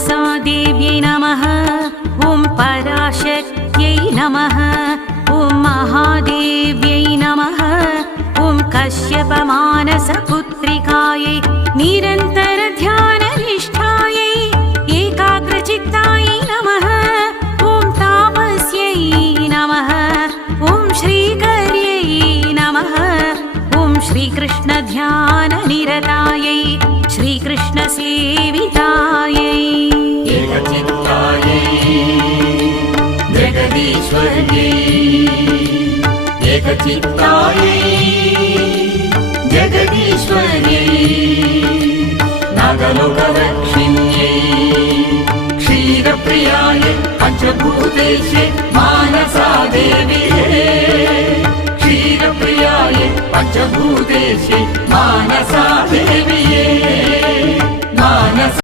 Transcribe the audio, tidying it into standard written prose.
मानसादेव्यै नमः। ॐ पराशक्त्यै नमः। ॐ महादेव्यै नमः। ॐ कश्यपमानसपुत्रिकायै निरन्तरध्याननिष्ठायै एकाग्रचित्तायै नमः। ॐ तापस्यै नमः। ॐ श्रीकर्यै नमः। ॐ श्रीकृष्णध्याननिरतायै श्रीकृष्णसेवितायै एकचित्तायै जगदीश्वर्यै एकचित्तायै जगदीश्वर्यै नागलोकदक्षिण्यै क्षीरप्रियायै पञ्चभूतेशे मानसादेव्यै क्षीरप्रियायै पञ्चभूतेशे मानसादेव्यै